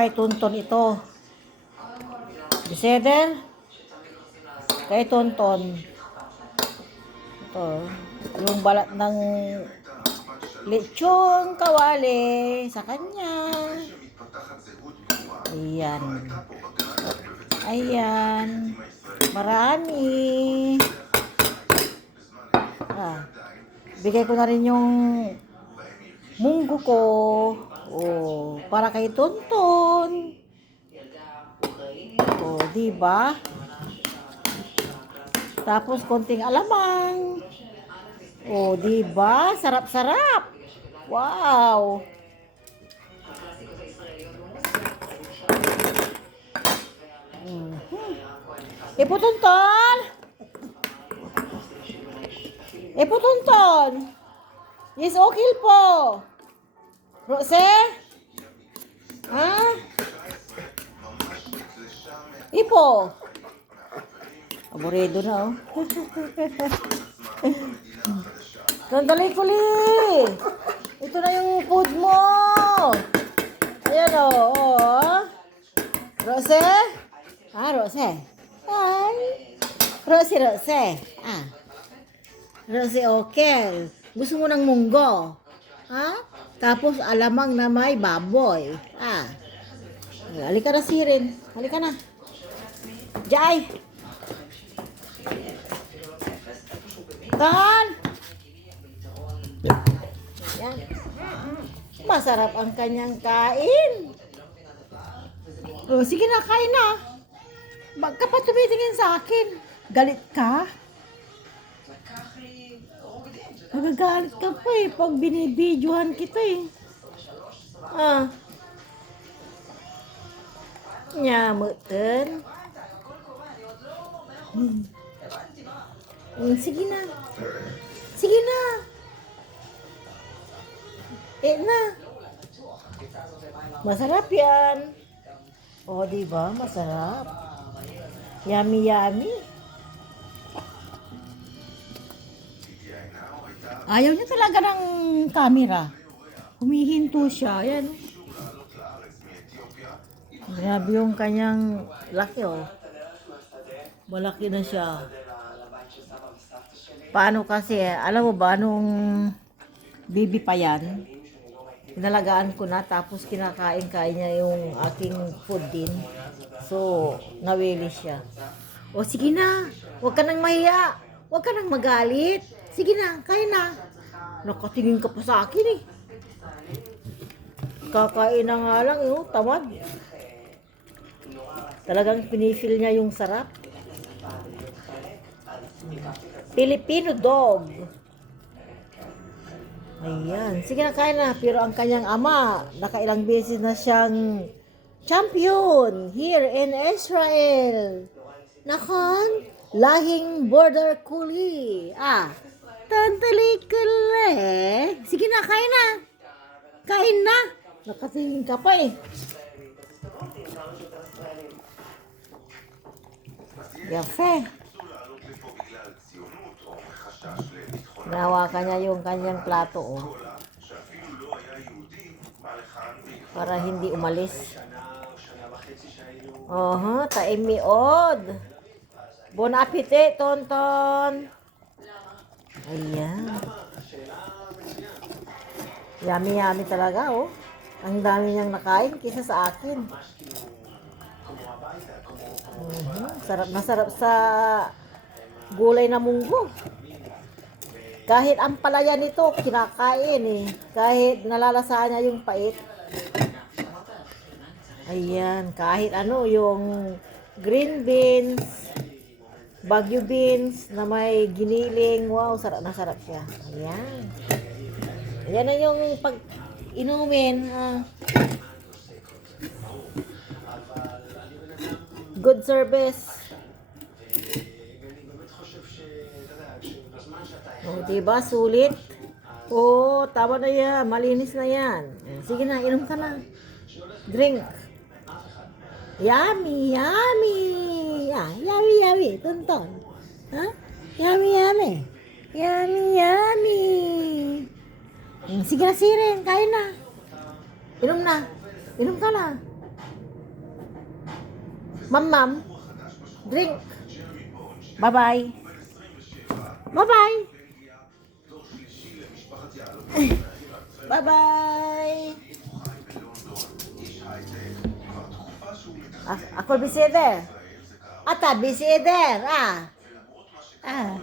kay Tonton ito. Consider kay Tonton. Ito. Yung balat ng lechong kawali sa kanya. Ayan. Ayan. Marami. Bigay ko na rin yung munggo ko. Oh, para kay Tonton. Oh, di ba? Tapos konting alamang. Oh, di ba? Sarap-sarap. Wow. Ipo Tonton. Ipo Tonton. Yes, okay po. Rose? Ha? Ipo. Aburrido na, oh. Sandali, Kuli. Ito na yung food mo. Ayan, oh. Rose? Ah, Rose. Hi. Rose. Ah. Rose, okay. Gusto mo ng munggo? Ha? Tapos alamang na may baboy. Ah. Halika na, Sirin. Halika na. Jai. Tan. Yan. Masarap ang kanyang kain. Oh, sige na, kain na. Ba't ka pa tumitingin sa akin? Galit ka? Nagagalit ka pa eh pag binibidyohan kita eh. Ah. Nyamutin. Sige na. Sige na. Na. Masarap yan. Oh, diba? Masarap. Yummy, yummy. Ayaw niya talaga ng camera. Humihinto siya. Ayan. Grabe yung kanyang laki, oh. Malaki na siya. Paano kasi, alam mo ba, nung baby pa yan, pinalagaan ko na, tapos kinakain-kain niya yung aking food din. So, nawili siya. O, sige na. Huwag ka nang mahiya. Huwag ka nang magalit. Sige na, kain na. Nakatingin ka pa sa akin eh. Kakain na nga lang, eh, tamad. Talagang pinifil niya yung sarap. Filipino dog. Ayan. Sige na, kain na. Pero ang kanyang ama, nakailang beses na siyang champion here in Israel. Nakon, lahing border collie. Ah, tantalikale. Sige na, kain na. Kain na. Nakatingin ka pa eh. Yafe. Nahawakan niya yung kanyang plato, oh. Para hindi umalis. Taimiod. Bon appetit, Tonton. Ayan. Yummy talaga, oh. Ang dami niyang nakain kaysa sa akin. Sarap na sarap sa gulay na munggo. Kahit ang palaya nito, kinakain eh. Kahit nalalasahan niya yung pait. Ayan, kahit ano, yung green beans, Baguio beans na may giniling. Wow, sarap na sarap siya. Ayan. Ayan na yung pag-inumin. Good service. Oh, diba? Sulit. Oh, tama na yan. Malinis na yan. Sige na, inom ka na. Drink. Yummy. Yummy. Tonton. Ha? Yummy. Sige na, Siren. Kain na. Inom ka na. Ma'am, drink. Bye-bye. Bye-bye. Bye-bye. Ako busy there. Ata, busy there. Ah.